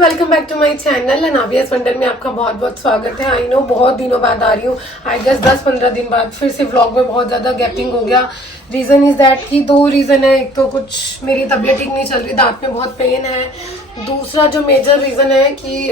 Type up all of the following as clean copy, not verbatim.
Welcome back to my channel Anabia's wonder में आपका बहुत बहुत स्वागत है। आई नो बहुत दिनों बाद आ रही हूँ। आई गेस 10-15 दिन बाद फिर से व्लॉग में बहुत ज़्यादा गैपिंग हो गया। रीज़न इज़ दैट कि दो रीज़न है। एक तो कुछ मेरी तबीयत ठीक नहीं चल रही, दांत में बहुत पेन है। दूसरा जो मेजर रीज़न है कि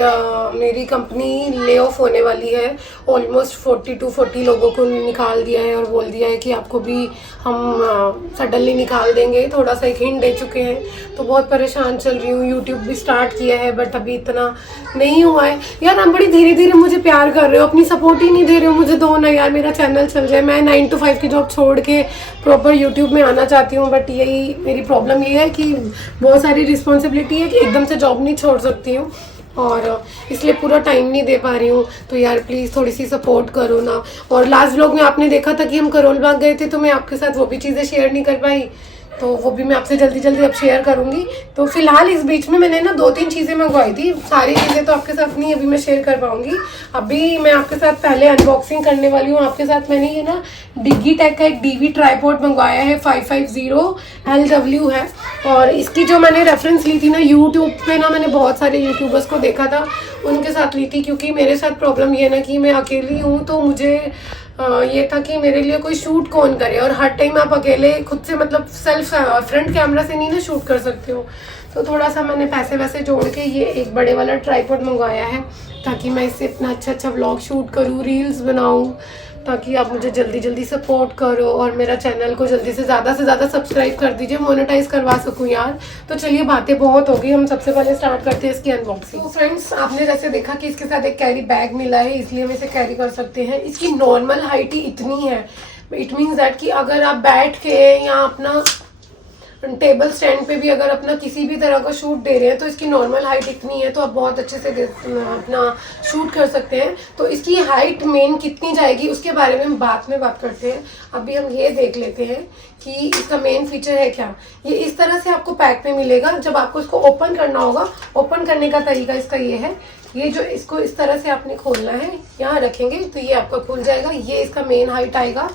मेरी कंपनी ले ऑफ होने वाली है। ऑलमोस्ट 40 लोगों को निकाल दिया है और बोल दिया है कि आपको भी हम सडनली निकाल देंगे। थोड़ा सा एक हिंट दे चुके हैं, तो बहुत परेशान चल रही हूँ। यूट्यूब भी स्टार्ट किया है बट अभी इतना नहीं हुआ है। यार आप बड़ी धीरे धीरे मुझे प्यार कर रहे हो, अपनी सपोर्ट ही नहीं दे रहे हो मुझे। दो ना यार, मेरा चैनल चल जाए। मैं 9 to 5 की जॉब छोड़ के प्रॉपर यूट्यूब में आना चाहती हूँ, बट यही मेरी प्रॉब्लम ये है कि बहुत सारी रिस्पॉन्सिबिलिटी है कि एकदम से जॉब नहीं छोड़ सकती हूँ और इसलिए पूरा टाइम नहीं दे पा रही हूँ। तो यार प्लीज़ थोड़ी सी सपोर्ट करो ना। और लास्ट व्लॉग में आपने देखा था कि हम करोल बाग गए थे, तो मैं आपके साथ वो भी चीज़ें शेयर नहीं कर पाई, तो वो भी मैं आपसे जल्दी जल्दी अब शेयर करूंगी। तो फिलहाल इस बीच में मैंने ना 2-3 चीज़ें मंगवाई थी। सारी चीज़ें तो आपके साथ नहीं अभी मैं शेयर कर पाऊंगी। अभी मैं आपके साथ पहले अनबॉक्सिंग करने वाली हूँ। आपके साथ मैंने ये ना डिगीटेक का एक डीवी ट्राईपॉड मंगवाया है। 550 LW है। और इसकी जो मैंने रेफरेंस ली थी ना यूट्यूब पे, ना मैंने बहुत सारे यूट्यूबर्स को देखा था, उनके साथ ली थी। क्योंकि मेरे साथ प्रॉब्लम ये है ना कि मैं अकेली हूँ, तो मुझे ये था कि मेरे लिए कोई शूट कौन करे। और हर टाइम आप अकेले खुद से मतलब सेल्फ फ्रंट कैमरा से नहीं ना शूट कर सकते हो। तो थोड़ा सा मैंने पैसे वैसे जोड़ के ये एक बड़े वाला ट्राइपॉड मंगवाया है, ताकि मैं इससे इतना अच्छा व्लॉग शूट करूँ, रील्स बनाऊँ, ताकि आप मुझे जल्दी जल्दी सपोर्ट करो और मेरा चैनल को जल्दी से ज़्यादा सब्सक्राइब कर दीजिए, मोनेटाइज करवा सकूं यार। तो चलिए बातें बहुत हो गई, हम सबसे पहले स्टार्ट करते हैं इसकी अनबॉक्सिंग। तो फ्रेंड्स, आपने जैसे देखा कि इसके साथ एक कैरी बैग मिला है, इसलिए हम इसे कैरी कर सकते हैं। इसकी नॉर्मल हाइट ही इतनी है। इट मीन्स दैट कि अगर आप बैठ के या अपना टेबल स्टैंड पे भी अगर अपना किसी भी तरह का शूट दे रहे हैं, तो इसकी नॉर्मल हाइट इतनी है, तो आप बहुत अच्छे से अपना शूट कर सकते हैं। तो इसकी हाइट मेन कितनी जाएगी उसके बारे में हम बाद में बात करते हैं। अभी हम ये देख लेते हैं कि इसका मेन फीचर है क्या। ये इस तरह से आपको पैक में मिलेगा। जब आपको इसको ओपन करना होगा, ओपन करने का तरीका इसका ये है, ये जो इसको इस तरह से आपने खोलना है, यहाँ रखेंगे तो ये आपका खुल जाएगा। ये इसका मेन हाइट आएगा।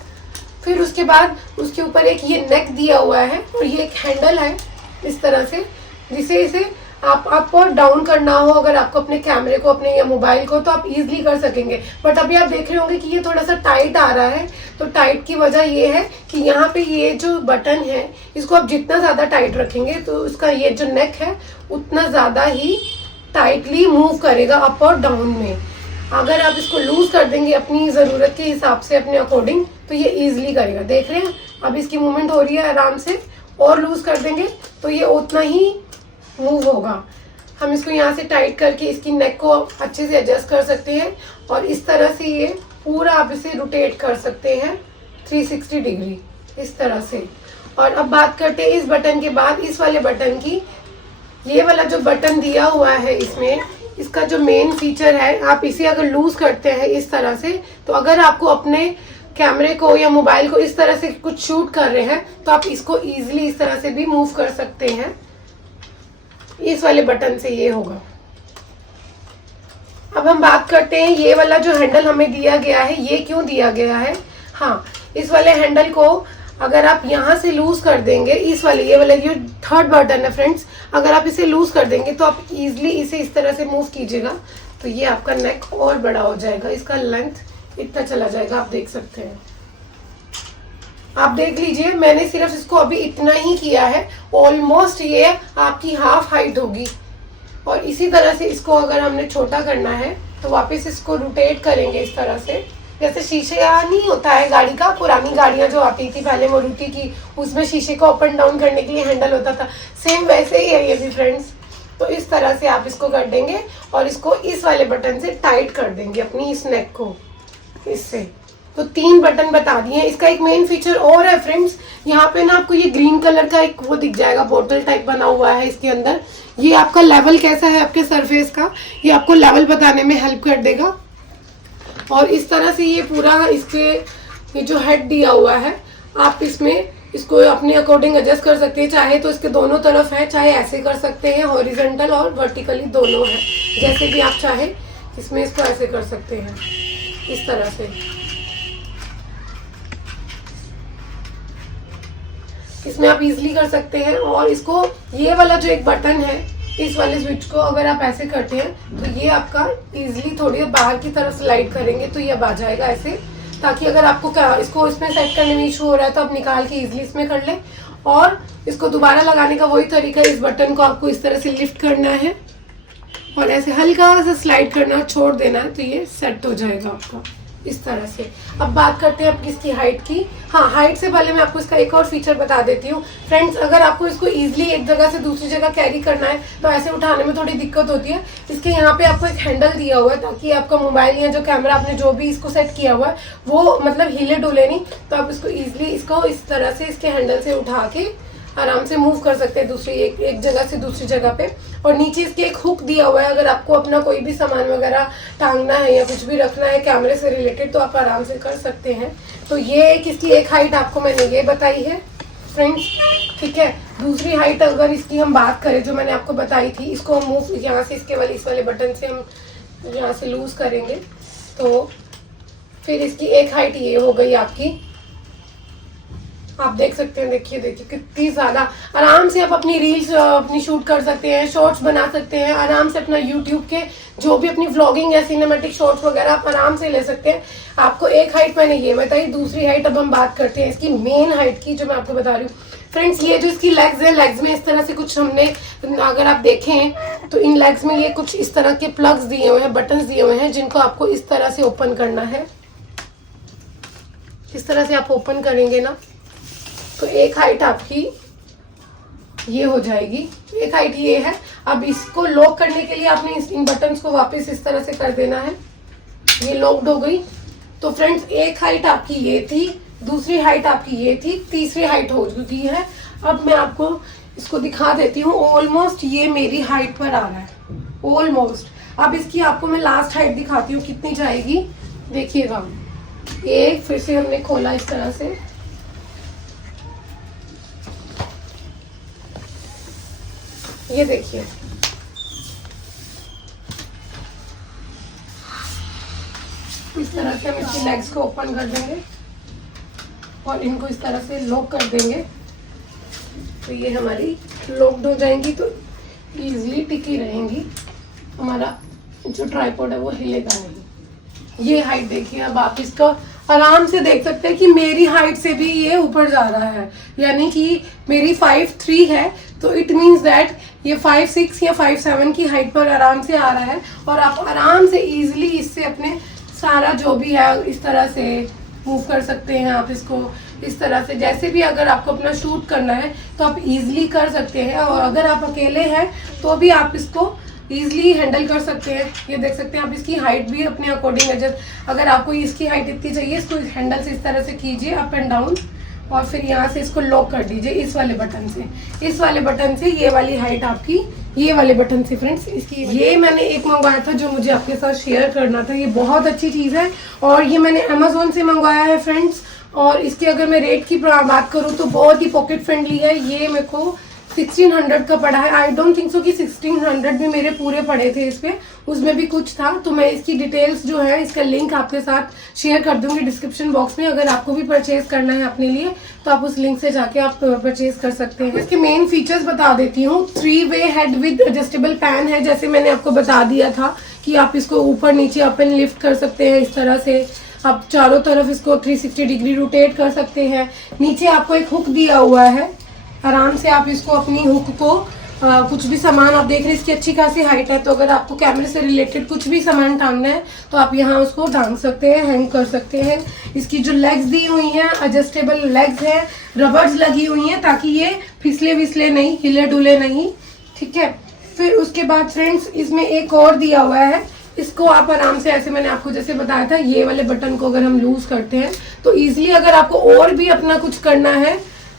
फिर उसके बाद उसके ऊपर एक ये नेक दिया हुआ है और ये एक हैंडल है इस तरह से, जिसे इसे आपको डाउन करना हो, अगर आपको अपने कैमरे को, अपने या मोबाइल को, तो आप इजीली कर सकेंगे। बट अभी आप देख रहे होंगे कि ये थोड़ा सा टाइट आ रहा है। तो टाइट की वजह ये है कि यहाँ पे ये जो बटन है, इसको आप जितना ज्यादा टाइट रखेंगे तो इसका ये जो नेक है उतना ज्यादा ही टाइटली मूव करेगा अप और डाउन में। अगर आप इसको लूज कर देंगे अपनी ज़रूरत के हिसाब से, अपने अकॉर्डिंग, तो ये इजीली करेगा। देख रहे हैं अब इसकी मूवमेंट हो रही है आराम से। और लूज कर देंगे तो ये उतना ही मूव होगा। हम इसको यहाँ से टाइट करके इसकी नेक को अच्छे से एडजस्ट कर सकते हैं और इस तरह से ये पूरा आप इसे रोटेट कर सकते हैं 360 डिग्री इस तरह से। और अब बात करते हैं इस बटन के बाद इस वाले बटन की। ये वाला जो बटन दिया हुआ है इसमें, इसका जो मेन फीचर है, आप इसे अगर लूज करते हैं इस तरह से, तो अगर आपको अपने कैमरे को या मोबाइल को इस तरह से कुछ शूट कर रहे हैं, तो आप इसको इजीली इस तरह से भी मूव कर सकते हैं। इस वाले बटन से ये होगा। अब हम बात करते हैं ये वाला जो हैंडल हमें दिया गया है, ये क्यों दिया गया है। हाँ, इस वाले हैंडल को अगर आप यहाँ से लूज कर देंगे, इस वाले ये वाला जो थर्ड बटन है फ्रेंड्स, अगर आप इसे लूज कर देंगे तो आप इजीली इसे इस तरह से मूव कीजिएगा, तो ये आपका नेक और बड़ा हो जाएगा। इसका लेंथ इतना चला जाएगा, आप देख सकते हैं। आप देख लीजिए, मैंने सिर्फ इसको अभी इतना ही किया है। ऑलमोस्ट ये आपकी हाफ हाइट होगी। और इसी तरह से इसको अगर हमने छोटा करना है तो वापस इसको रोटेट करेंगे इस तरह से, जैसे शीशे नहीं होता है गाड़ी का, पुरानी गाड़ियां जो आती थी पहले मारुति की, उसमें शीशे को अप एंड डाउन करने के लिए हैंडल होता था, सेम वैसे ही है ये भी फ्रेंड्स। तो इस तरह से आप इसको कर देंगे और इसको इस वाले बटन से टाइट कर देंगे अपनी इस नेक को इससे। तो 3 बटन बता दिए। इसका एक मेन फीचर और है फ्रेंड्स, यहाँ पे ना आपको ये ग्रीन कलर का एक वो दिख जाएगा, बोतल टाइप बना हुआ है इसके अंदर। ये आपका लेवल कैसा है आपके सरफेस का, ये आपको लेवल बताने में हेल्प कर देगा। और इस तरह से ये पूरा इसके ये जो हेड दिया हुआ है, आप इसमें इसको अपने अकॉर्डिंग एडजस्ट कर सकते हैं। चाहे तो इसके दोनों तरफ है, चाहे ऐसे कर सकते हैं, हॉरिजॉन्टल और वर्टिकली दोनों है, जैसे भी आप चाहे इसमें इसको ऐसे कर सकते हैं इस तरह से। इसमें आप इजीली कर सकते हैं। और इसको ये वाला जो एक बटन है, इस वाले स्विच को अगर आप ऐसे करते हैं तो ये आपका इजीली थोड़ी बाहर की तरफ स्लाइड करेंगे तो ये अब आ जाएगा ऐसे, ताकि अगर आपको इसको इसमें सेट करने में इशू हो रहा है तो आप निकाल के इजीली इसमें कर लें। और इसको दोबारा लगाने का वही तरीका है, इस बटन को आपको इस तरह से लिफ्ट करना है और ऐसे हल्का सा स्लाइड करना और छोड़ देना है तो ये सेट हो जाएगा आपका इस तरह से। अब बात करते हैं इसकी हाइट की। हाँ, हाइट से पहले मैं आपको इसका एक और फीचर बता देती हूँ फ्रेंड्स। अगर आपको इसको इजीली एक जगह से दूसरी जगह कैरी करना है तो ऐसे उठाने में थोड़ी दिक्कत होती है। इसके यहाँ पे आपको एक हैंडल दिया हुआ है ताकि आपका मोबाइल या जो कैमरा आपने जो भी इसको सेट किया हुआ है वो मतलब हिले डुले नहीं, तो आप इसको इजीली इसको इस तरह से इसके हैंडल से उठा के आराम से मूव कर सकते हैं दूसरी एक जगह से दूसरी जगह पे। और नीचे इसके एक हुक दिया हुआ है, अगर आपको अपना कोई भी सामान वगैरह टांगना है या कुछ भी रखना है कैमरे से रिलेटेड तो आप आराम से कर सकते हैं। तो ये इसकी एक हाइट आपको मैंने ये बताई है फ्रेंड्स, ठीक है। दूसरी हाइट अगर इसकी हम बात करें जो मैंने आपको बताई थी, इसको हम मूव यहाँ से इस वाले बटन से हम यहाँ से लूज करेंगे तो फिर इसकी एक हाइट ये हो गई आपकी। आप देख सकते हैं, देखिए कितनी ज्यादा आराम से आप अपनी रील्स अपनी शूट कर सकते हैं, शॉर्ट्स बना सकते हैं आराम से। अपना यूट्यूब के जो भी अपनी व्लॉगिंग या सिनेमैटिक शॉर्ट्स वगैरह आप आराम से ले सकते हैं। आपको एक हाइट मैंने ये बताई, दूसरी हाइट अब हम बात करते हैं इसकी मेन हाइट की जो मैं आपको बता रही हूँ फ्रेंड्स। ये जो इसकी लेग्स है, लेग्स में इस तरह से कुछ हमने अगर आप देखें तो इन लेग्स में ये कुछ इस तरह के प्लग्स दिए हुए हैं, बटन्स दिए हुए हैं जिनको आपको इस तरह से ओपन करना है। इस तरह से आप ओपन करेंगे ना तो एक हाइट आपकी ये हो जाएगी, एक हाइट ये है। अब इसको लॉक करने के लिए आपने इन बटन्स को वापस इस तरह से कर देना है, ये लॉक्ड हो गई। तो फ्रेंड्स एक हाइट आपकी ये थी, दूसरी हाइट आपकी ये थी, तीसरी हाइट हो चुकी है। अब मैं आपको इसको दिखा देती हूँ, ऑलमोस्ट ये मेरी हाइट पर आ रहा है ऑलमोस्ट। अब इसकी आपको मैं लास्ट हाइट दिखाती हूँ कितनी जाएगी, देखिएगा। एक फिर से हमने खोला इस तरह से, ये देखिए इस तरह से हम इसकी लेग्स को ओपन कर देंगे और इनको इस तरह से लॉक कर देंगे तो ये हमारी लॉक्ड हो जाएंगी तो इजीली टिकी रहेंगी। हमारा जो ट्राइपॉड है वो हिलेगा नहीं। ये हाइट देखिए, अब आप इसका आराम से देख सकते हैं कि मेरी हाइट से भी ये ऊपर जा रहा है, यानी कि मेरी 5'3" है तो इट मीन्स दैट ये 5'6" या 5'7" की हाइट पर आराम से आ रहा है। और आप आराम से इजीली इससे अपने सारा जो भी है इस तरह से मूव कर सकते हैं। आप इसको इस तरह से जैसे भी अगर आपको अपना शूट करना है तो आप इजीली कर सकते हैं। और अगर आप अकेले हैं तो भी आप इसको इजीली हैंडल कर सकते हैं। ये देख सकते हैं आप इसकी हाइट भी अपने अकॉर्डिंग एडजस्ट, अगर आपको इसकी हाइट इतनी चाहिए इसको हैंडल से इस तरह से कीजिए अप एंड डाउन और फिर यहाँ से इसको लॉक कर दीजिए इस वाले बटन से। इस वाले बटन से ये वाली हाइट आपकी ये वाले बटन से फ्रेंड्स इसकी। ये मैंने एक मंगवाया था जो मुझे आपके साथ शेयर करना था। ये बहुत अच्छी चीज़ है और ये मैंने अमेजोन से मंगवाया है फ्रेंड्स। और इसके अगर मैं रेट की बात करूँ तो बहुत ही पॉकेट फ्रेंडली है। ये मेरे को 1600 का पड़ा है। आई डोंट थिंक सो कि 1600 भी मेरे पूरे पड़े थे इस पे, उसमें भी कुछ था। तो मैं इसकी डिटेल्स जो है इसका लिंक आपके साथ शेयर कर दूंगी डिस्क्रिप्शन बॉक्स में। अगर आपको भी परचेज करना है अपने लिए तो आप उस लिंक से जाके आप परचेज कर सकते हैं। इसके मेन फीचर्स बता देती हूँ। 3-वे हेड विद एडजस्टेबल पैन है, जैसे मैंने आपको बता दिया था कि आप इसको ऊपर नीचे अप एंड लिफ्ट कर सकते हैं इस तरह से। आप चारों तरफ इसको 360 डिग्री रोटेट कर सकते हैं। नीचे आपको एक हुक दिया हुआ है, आराम से आप इसको अपनी हुक को कुछ भी सामान आप देख रहे हैं इसकी अच्छी खासी हाइट है, तो अगर आपको कैमरे से रिलेटेड कुछ भी सामान टांगना है तो आप यहाँ उसको टांग सकते हैं, हैंग कर सकते हैं। इसकी जो लेग्स दी हुई हैं एडजस्टेबल लेग्स है, रबर्स लगी हुई हैं ताकि ये फिसले विसले नहीं, हिले डुले नहीं, ठीक है। फिर उसके बाद फ्रेंड्स इसमें एक और दिया हुआ है, इसको आप आराम से ऐसे मैंने आपको जैसे बताया था ये वाले बटन को अगर हम लूज करते हैं तो ईजिली अगर आपको और भी अपना कुछ करना है,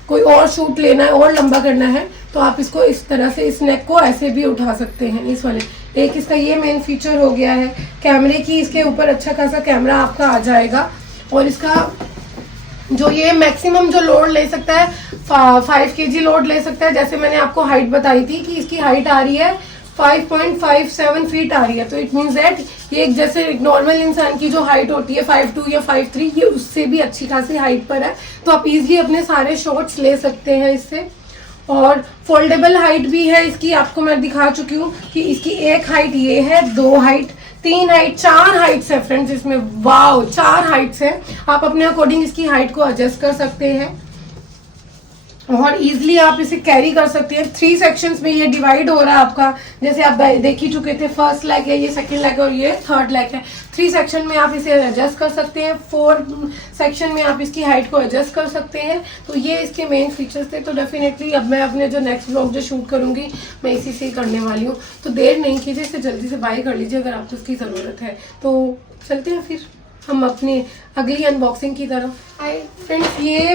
कोई और शूट लेना है और लंबा करना है तो आप इसको इस तरह से इस नेक को ऐसे भी उठा सकते हैं इस वाले। एक इसका ये मेन फीचर हो गया है कैमरे की, इसके ऊपर अच्छा खासा कैमरा आपका आ जाएगा। और इसका जो ये मैक्सिमम जो लोड ले सकता है 5 kg लोड ले सकता है। जैसे मैंने आपको हाइट बताई थी कि इसकी हाइट आ रही है 5.57 फीट आ रही है, तो इट मीन्स दैट ये एक जैसे नॉर्मल इंसान की जो हाइट होती है 5'2" या 5'3", ये उससे भी अच्छी खासी हाइट पर है। तो आप इजीली अपने सारे शॉट्स ले सकते हैं इससे। और फोल्डेबल हाइट भी है इसकी, आपको मैं दिखा चुकी हूँ कि इसकी एक हाइट ये है, 2 हाइट, 3 हाइट, 4 हाइट्स है फ्रेंड्स इसमें। वाओ, 4 हाइट्स है। आप अपने अकॉर्डिंग इसकी हाइट को एडजस्ट कर सकते हैं और इजीली आप इसे कैरी कर सकते हैं। 3 सेक्शंस में ये डिवाइड हो रहा है आपका, जैसे आप देख ही चुके थे, फर्स्ट लेग है, ये सेकंड लेग है और ये थर्ड लेग है। 3 सेक्शन में आप इसे एडजस्ट कर सकते हैं, 4 सेक्शन में आप इसकी हाइट को एडजस्ट कर सकते हैं। तो ये इसके मेन फीचर्स थे। तो डेफिनेटली अब मैं अपने जो नेक्स्ट व्लॉग जो शूट करूंगी मैं इसी से ही करने वाली हूँ। तो देर नहीं कीजिए, इसे जल्दी से बाय कर लीजिए अगर आपको इसकी ज़रूरत है। तो चलते हैं फिर हम अपनी अगली अनबॉक्सिंग की तरफ। हाय फ्रेंड्स, ये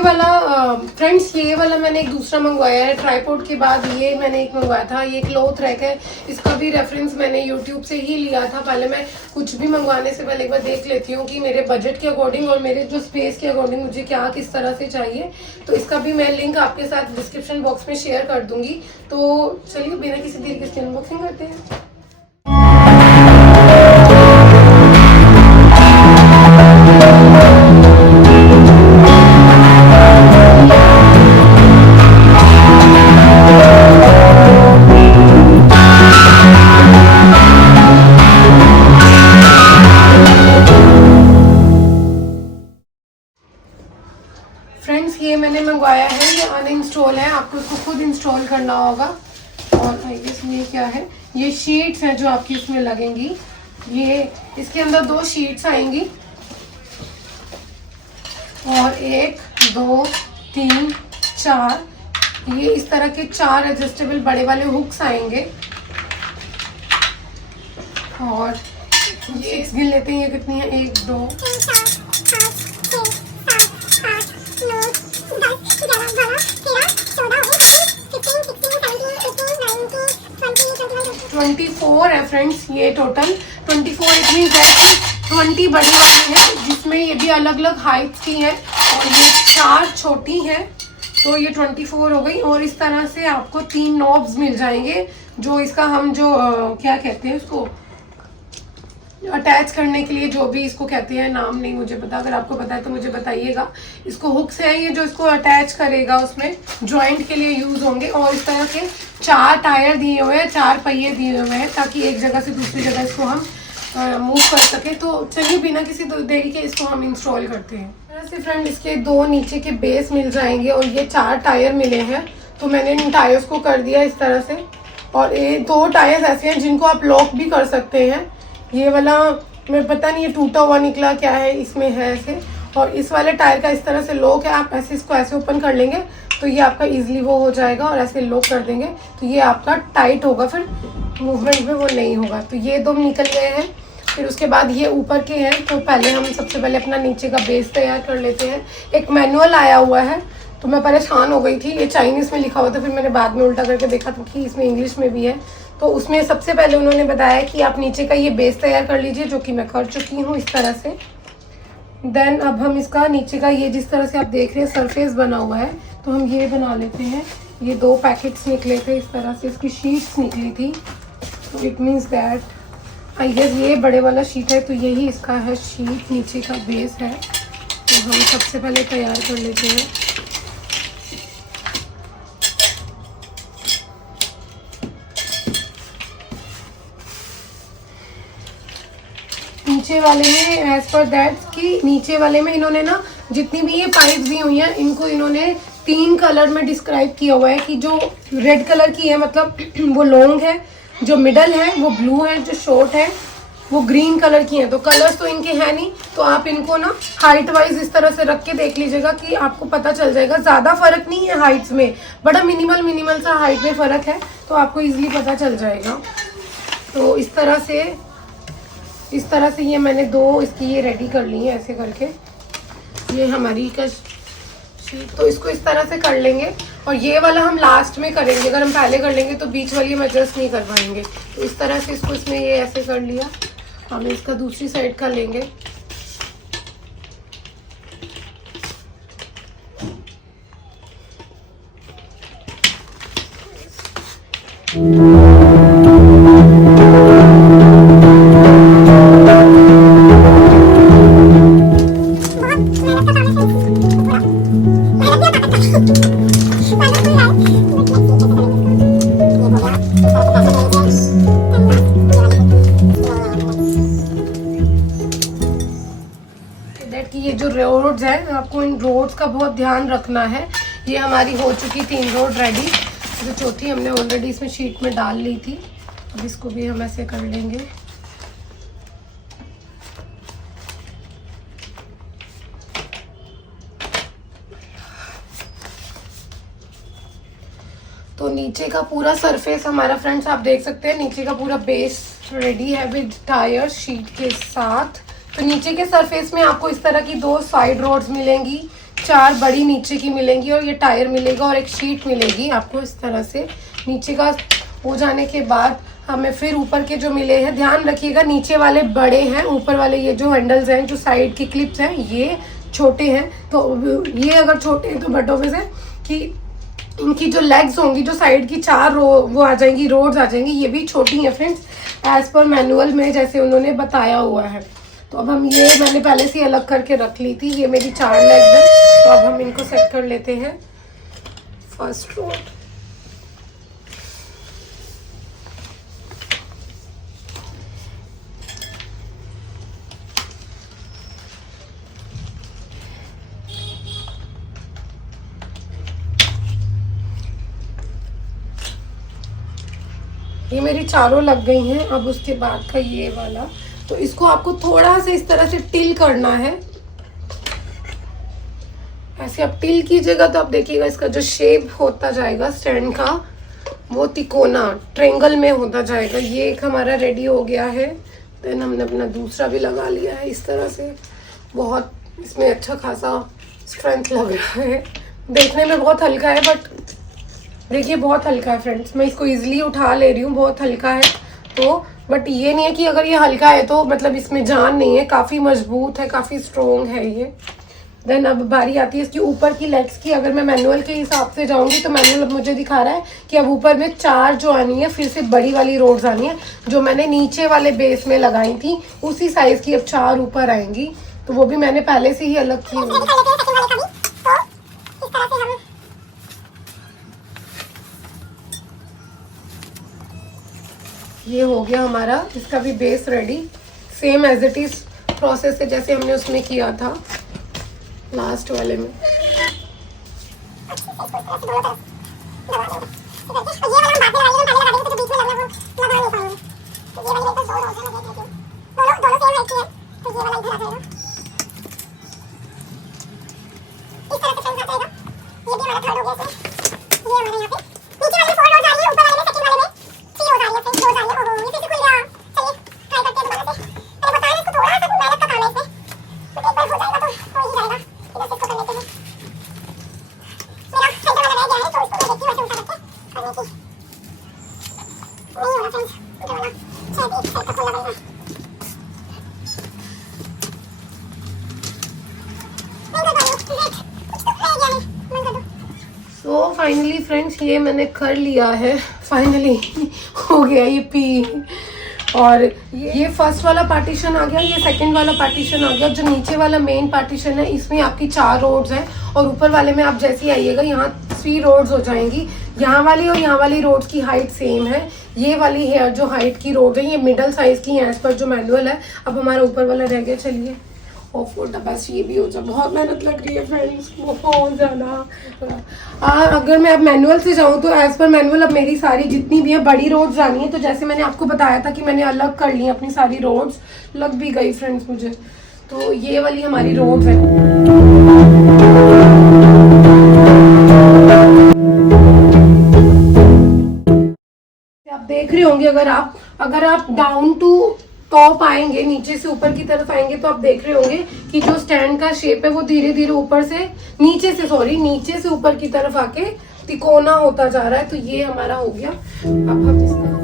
वाला मैंने एक दूसरा मंगवाया है। ट्राइपॉड के बाद ये मैंने एक मंगवाया था, ये क्लॉथ रैक है। इसका भी रेफरेंस मैंने यूट्यूब से ही लिया था। पहले मैं कुछ भी मंगवाने से पहले एक बार देख लेती हूँ कि मेरे बजट के अकॉर्डिंग और मेरे जो स्पेस के अकॉर्डिंग मुझे क्या किस तरह से चाहिए। तो इसका भी मैं लिंक आपके साथ डिस्क्रिप्शन बॉक्स में शेयर कर दूंगी। तो चलिए बिना किसी देर के इसकी अनबॉक्सिंग करते हैं। फ्रेंड्स, ये मैंने मंगवाया है, ये अनइंस्टॉल है, आपको इसको खुद इंस्टॉल करना होगा। और आई गेस ये क्या है, ये शीट्स हैं जो आपकी इसमें लगेंगी। ये इसके अंदर 2 शीट्स आएंगी और 1 2 3 4 ये इस तरह के 4 एडजस्टेबल बड़े वाले हुक्स आएंगे। और ये गिन लेते हैं, ये कितनी है, 1 2 24 है फ्रेंड्स, ये टोटल 24। इट मीन दैट 20 बड़ी वाली है जिसमें ये भी अलग अलग हाइट्स की है और ये 4 छोटी हैं। तो ये 24 हो गई। और इस तरह से आपको 3 नॉब्स मिल जाएंगे जो इसका हम जो क्या कहते हैं उसको अटैच करने के लिए, जो भी इसको कहते हैं, नाम नहीं मुझे पता, अगर आपको पता है तो मुझे बताइएगा। इसको हुक्स है ये जो इसको अटैच करेगा, उसमें जॉइंट के लिए यूज होंगे। और इस तरह के 4 टायर दिए हुए हैं, 4 पहिए दिए हुए हैं ताकि एक जगह से दूसरी जगह इसको हम मूव कर सके। तो चलिए बिना किसी देरी के इसको हम इंस्टॉल करते हैं। ऐसे फ्रेंड, इसके 2 नीचे के बेस मिल जाएंगे और ये 4 टायर मिले हैं। तो मैंने इन टायर्स को कर दिया इस तरह से। और ये 2 टायर्स ऐसे हैं जिनको आप लॉक भी कर सकते हैं। ये वाला मैं पता नहीं ये टूटा हुआ निकला क्या है, इसमें है ऐसे। और इस वाले टायर का इस तरह से लॉक है, आप ऐसे इसको ऐसे ओपन कर लेंगे तो ये आपका इजीली वो हो जाएगा। और ऐसे लॉक कर देंगे तो ये आपका टाइट होगा, फिर मूवमेंट में वो नहीं होगा। तो ये 2 निकल गए हैं। फिर उसके बाद ये ऊपर के हैं। तो पहले हम सबसे पहले अपना नीचे का बेस तैयार कर लेते हैं। एक मैनुअल आया हुआ है तो मैं परेशान हो गई थी, ये चाइनीज़ में लिखा हुआ था, फिर मैंने बाद में उल्टा करके देखा था कि इसमें इंग्लिश में भी है। तो उसमें सबसे पहले उन्होंने बताया कि आप नीचे का ये बेस तैयार कर लीजिए, जो कि मैं कर चुकी हूँ इस तरह से। देन अब हम इसका नीचे का ये जिस तरह से आप देख रहे हैं सरफेस बना हुआ है, तो हम ये बना लेते हैं। ये 2 पैकेट्स निकले थे इस तरह से, इसकी शीट्स निकली थी। तो it means that I guess ये बड़े वाला शीट है, तो यही इसका है शीट, नीचे का बेस है। तो हम सबसे पहले तैयार कर लेते हैं। नीचे वाले में एज पर दैट कि नीचे वाले में इन्होंने ना जितनी भी ये पाइप दी हुई हैं इनको इन्होंने 3 कलर में डिस्क्राइब किया हुआ है। कि जो रेड कलर की है मतलब वो लॉन्ग है, जो मिडल है वो ब्लू है, जो शॉर्ट है वो ग्रीन कलर की है। तो कलर्स तो इनके हैं नहीं, तो आप इनको ना हाइट वाइज इस तरह से रख के देख लीजिएगा कि आपको पता चल जाएगा। ज़्यादा फर्क नहीं है हाइट्स में, बड़ा मिनिमल सा हाइट में फ़र्क है, तो आपको इजीली पता चल जाएगा। तो इस तरह से ये मैंने 2 इसकी ये रेडी कर ली है ऐसे करके। ये हमारी का शीट, तो इसको इस तरह से कर लेंगे। और ये वाला हम लास्ट में करेंगे, अगर हम पहले कर लेंगे तो बीच वाली हम एडजस्ट नहीं कर पाएंगे। तो इस तरह से इसको इसमें ये ऐसे कर लिया। हम इसका दूसरी साइड का लेंगे। रोड्स हैं, आपको इन रोड्स का बहुत ध्यान रखना है। ये हमारी हो चुकी 3 रोड रेडी, जो चौथी हमने ऑलरेडी इसमें शीट में डाल ली थी। अब इसको भी हम ऐसे कर लेंगे। तो नीचे का पूरा सरफेस हमारा फ्रेंड्स आप देख सकते हैं, नीचे का पूरा बेस रेडी है विद टायर शीट के साथ। तो नीचे के सरफेस में आपको इस तरह की 2 साइड रोड्स मिलेंगी, 4 बड़ी नीचे की मिलेंगी और ये टायर मिलेगा और एक शीट मिलेगी आपको इस तरह से। नीचे का हो जाने के बाद हमें फिर ऊपर के जो मिले हैं, ध्यान रखिएगा नीचे वाले बड़े हैं, ऊपर वाले ये जो हैंडल्स हैं, जो साइड की क्लिप्स हैं, ये छोटे हैं। तो ये अगर छोटे हैं तो बट ऑब्वियस है कि इनकी जो लेग्स होंगी, जो साइड की 4 वो आ जाएंगी, रोड्स आ जाएंगी, ये भी छोटी हैं फ्रेंड्स, एज पर मैनुअल में जैसे उन्होंने बताया हुआ है। तो अब हम ये मैंने पहले से अलग करके रख ली थी, ये मेरी 4 लेग्स हैं। तो अब हम इनको सेट कर लेते हैं। फर्स्ट रोड, ये मेरी चारों लग गई हैं। अब उसके बाद का ये वाला, तो इसको आपको थोड़ा सा इस तरह से टिल करना है। ऐसे आप टिल कीजिएगा तो आप देखिएगा इसका जो शेप होता जाएगा स्टैंड का, वो तिकोना ट्रेंगल में होता जाएगा। ये एक हमारा रेडी हो गया है। देन हमने अपना दूसरा भी लगा लिया है इस तरह से। बहुत इसमें अच्छा खासा स्ट्रेंथ लग रहा है, देखने में बहुत हल्का है, बट देखिए बहुत हल्का है फ्रेंड्स। मैं इसको इजीली उठा ले रही हूँ, बहुत हल्का है। तो बट ये नहीं है कि अगर ये हल्का है तो मतलब इसमें जान नहीं है, काफ़ी मजबूत है, काफ़ी स्ट्रोंग है ये। देन अब बारी आती है इसकी ऊपर की लेग्स की। अगर मैं मैनुअल के हिसाब से जाऊंगी तो मैनुअल अब मुझे दिखा रहा है कि अब ऊपर में 4 जो आनी है, फिर से बड़ी वाली रोड्स आनी है, जो मैंने नीचे वाले बेस में लगाई थी उसी साइज की अब 4 ऊपर आएंगी। तो वो भी मैंने पहले से ही अलग की हुई है। ये हो गया हमारा, इसका भी base ready, same as it is process है जैसे हमने उसमें किया था लास्ट वाले में। तो फाइनली फ्रेंड्स ये मैंने कर लिया है, फाइनली हो गया ये पी। और ये फर्स्ट वाला पार्टीशन आ गया, ये सेकंड वाला पार्टीशन आ गया। जो नीचे वाला मेन पार्टीशन है इसमें आपकी 4 रोड्स हैं और ऊपर वाले में आप जैसे ही आइएगा यहाँ 3 रोड्स हो जाएंगी। यहाँ वाली और यहाँ वाली रोड्स की हाइट सेम है। ये वाली है जो हाइट की रोड है, ये मिडल साइज की है एज पर जो मैनुअल है। अब हमारा ऊपर वाला रह गया, चलिए ऑफ होता बस ये भी हो जाए। बहुत मेहनत लग रही है फ्रेंड्स, बहुत ज़्यादा। अगर मैं अब मैनुअल से जाऊँ तो एज पर मैनुअल अब मेरी सारी जितनी भी है बड़ी रोड्स जानी है। तो जैसे मैंने आपको बताया था कि मैंने अलग कर ली अपनी सारी रोड्स, लग भी गई फ्रेंड्स मुझे। तो ये वाली हमारी रोड्स है। आप देख रहे होंगे, अगर आप डाउन टू टॉप आएंगे, नीचे से ऊपर की तरफ आएंगे, तो आप देख रहे होंगे कि जो स्टैंड का शेप है वो धीरे धीरे नीचे से ऊपर की तरफ आके तिकोना होता जा रहा है। तो ये हमारा हो गया। अब हम इसका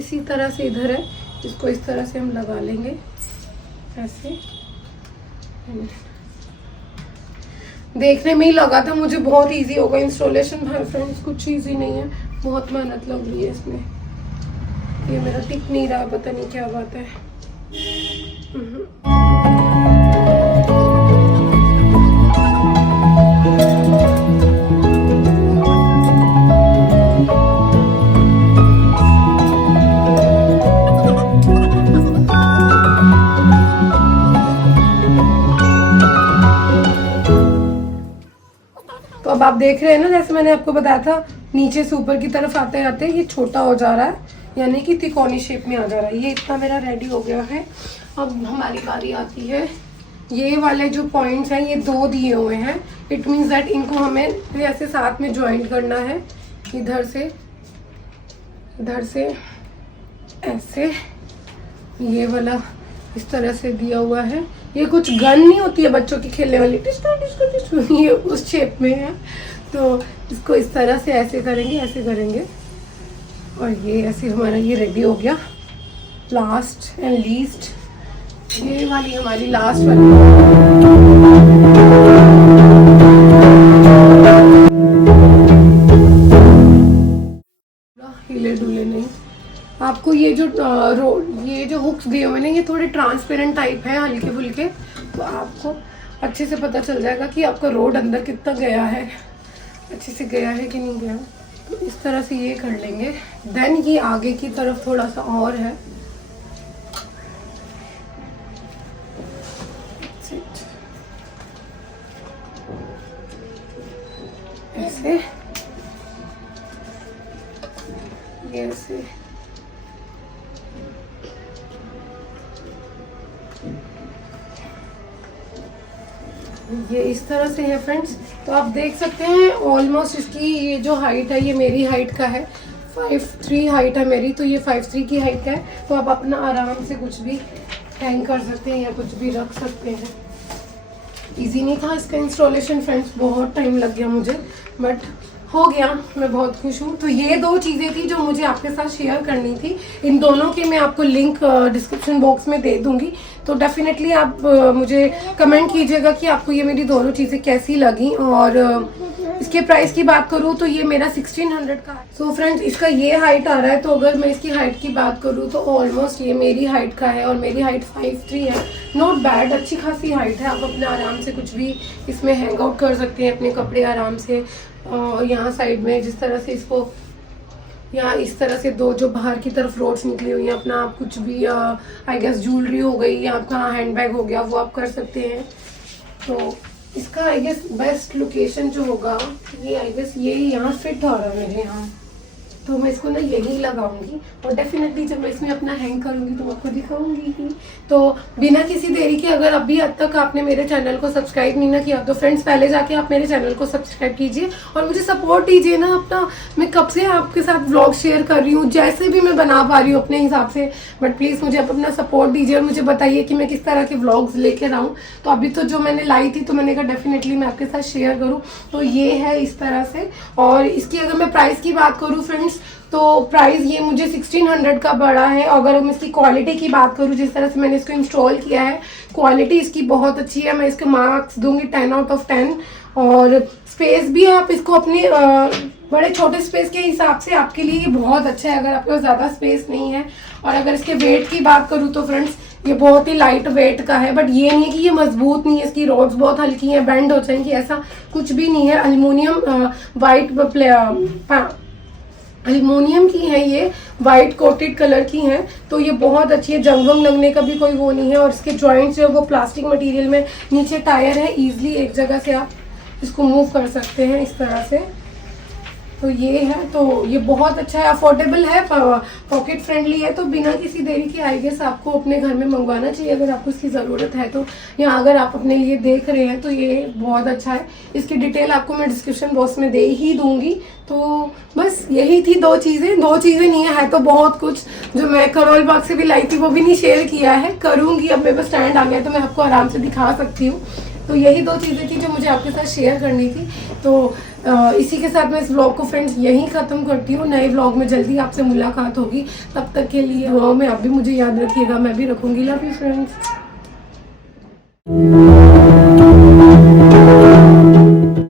इसी तरह से इधर है, इसको इस तरह से हम लगा लेंगे ऐसे। देखने में ही लगा था मुझे बहुत इजी होगा इंस्टॉलेशन। भाई फ्रेंड्स कुछ इजी नहीं है, बहुत मेहनत लग रही है इसमें। ये मेरा टिक नहीं रहा, पता नहीं क्या बात है। तो अब आप देख रहे हैं ना, जैसे मैंने आपको बताया था नीचे से ऊपर की तरफ आते आते ये छोटा हो जा रहा है, यानी कि तिकोनी शेप में आ जा रहा है। ये इतना मेरा रेडी हो गया है। अब हमारी बारी आती है, ये वाले जो पॉइंट्स हैं ये 2 दिए हुए हैं। इट मीन्स दैट इनको हमें ऐसे साथ में ज्वाइंट करना है। इधर से ऐसे, ये वाला इस तरह से दिया हुआ है। ये कुछ गन नहीं होती है बच्चों की खेलने वाली, ये उस शेप में है। तो इसको इस तरह से ऐसे करेंगे और ये ऐसे हमारा ये रेडी हो गया। लास्ट एंड लीस्ट, ये वाली हमारी लास्ट वाली। हिले डुले नहीं। आपको ये जो हुक्स दिए हुए हैं ये थोड़े ट्रांसपेरेंट टाइप है, हल्के फुल्के, तो आपको अच्छे से पता चल जाएगा कि आपका रोड अंदर कितना गया है, अच्छे से गया है कि नहीं गया। तो इस तरह से ये कर लेंगे। देन ये आगे की तरफ थोड़ा सा और है, ऐसे ऐसे ये इस तरह से है फ्रेंड्स। तो आप देख सकते हैं ऑलमोस्ट इसकी ये जो हाइट है ये मेरी हाइट का है, 5'3" हाइट है मेरी, तो ये 5'3" की हाइट का है। तो आप अपना आराम से कुछ भी हैंग कर सकते हैं या कुछ भी रख सकते हैं। इजी नहीं था इसका इंस्टॉलेशन फ्रेंड्स, बहुत टाइम लग गया मुझे, बट हो गया। मैं बहुत खुश हूँ। तो ये 2 चीज़ें थी जो मुझे आपके साथ शेयर करनी थी। इन दोनों के मैं आपको लिंक डिस्क्रिप्शन बॉक्स में दे दूंगी, तो डेफिनेटली आप मुझे कमेंट कीजिएगा कि आपको ये मेरी दोनों चीज़ें कैसी लगी। और इसके प्राइस की बात करूँ तो ये मेरा 1600 का है। सो फ्रेंड्स इसका ये हाइट आ रहा है, तो अगर मैं इसकी हाइट की बात करूँ तो ऑलमोस्ट ये मेरी हाइट का है और मेरी हाइट 5'3" है। नॉट बैड, अच्छी खासी हाइट है। आप अपने आराम से कुछ भी इसमें हैंग आउट कर सकते हैं, अपने कपड़े आराम से। यहाँ साइड में जिस तरह से इसको, यहाँ इस तरह से 2 जो बाहर की तरफ रोड्स निकली हुई हैं, अपना आप कुछ भी आई गेस ज्वेलरी हो गई या आपका हैंडबैग हो गया वो आप कर सकते हैं। तो इसका आई गेस बेस्ट लोकेशन जो होगा ये आई गेस ये यहाँ फिट हो रहा है मेरे यहाँ, तो मैं इसको ना यही लगाऊंगी और डेफिनेटली जब मैं इसमें अपना हैंग करूंगी तो आपको दिखाऊंगी ही। तो बिना किसी देरी के, अगर अभी अब तक आपने मेरे चैनल को सब्सक्राइब नहीं ना किया तो फ्रेंड्स पहले जाके आप मेरे चैनल को सब्सक्राइब कीजिए और मुझे सपोर्ट दीजिए ना अपना। मैं कब से आपके साथ व्लॉग शेयर कर रही हूँ, जैसे भी मैं बना पा रही हूँ अपने हिसाब से, बट प्लीज़ मुझे अपना सपोर्ट दीजिए और मुझे बताइए कि मैं किस तरह के व्लॉग्स लेकर आऊँ। तो अभी तो जो मैंने लाई थी तो मैंने कहा डेफिनेटली मैं आपके साथ शेयर करूँ। तो ये है इस तरह से। और इसकी अगर मैं प्राइस की बात करूँ फ्रेंड्स तो प्राइस ये मुझे 1600 का पड़ा है। अगर मैं इसकी क्वालिटी की बात करूँ, जिस तरह से मैंने इसको इंस्टॉल किया है, क्वालिटी इसकी बहुत अच्छी है। मैं इसके मार्क्स दूंगी 10 आउट ऑफ 10। और स्पेस भी आप इसको अपने बड़े छोटे स्पेस के हिसाब से आपके लिए ये बहुत अच्छा है, अगर आपके पास ज़्यादा स्पेस नहीं है। और अगर इसके वेट की बात करूँ तो फ्रेंड्स ये बहुत ही लाइट वेट का है, बट ये नहीं है कि ये मजबूत नहीं है। इसकी रॉड्स बहुत हल्की हैं, बेंड हो जाएंगी, ऐसा कुछ भी नहीं है। एल्युमिनियम की है, ये वाइट कोटेड कलर की हैं, तो ये बहुत अच्छी है। जंग वंग लगने का भी कोई वो नहीं है। और इसके जॉइंट्स जो है वो प्लास्टिक मटेरियल में, नीचे टायर है, इजीली एक जगह से आप इसको मूव कर सकते हैं इस तरह से। तो ये है, तो ये बहुत अच्छा है, अफोर्डेबल है, पॉकेट फ्रेंडली है। तो बिना किसी देरी के आई गेस आपको अपने घर में मंगवाना चाहिए अगर आपको इसकी ज़रूरत है तो, या अगर आप अपने लिए देख रहे हैं तो ये बहुत अच्छा है। इसकी डिटेल आपको मैं डिस्क्रिप्शन बॉक्स में दे ही दूंगी। तो बस यही थी 2 चीज़ें, 2 चीज़ें नहीं है तो बहुत कुछ जो मैं करोल बाग से भी लाई थी वो भी नहीं शेयर किया है, करूँगी। अब मेरे पास स्टैंड आ गया तो मैं आपको आराम से दिखा सकती हूँ। तो यही 2 चीज़ें थी जो मुझे आपके साथ शेयर करनी थी। तो इसी के साथ मैं इस व्लॉग को फ्रेंड्स यहीं ख़त्म करती हूँ। नए व्लॉग में जल्दी आपसे मुलाकात होगी, तब तक के लिए दुआओं में आप भी मुझे याद रखिएगा, मैं भी रखूँगी। Love you friends.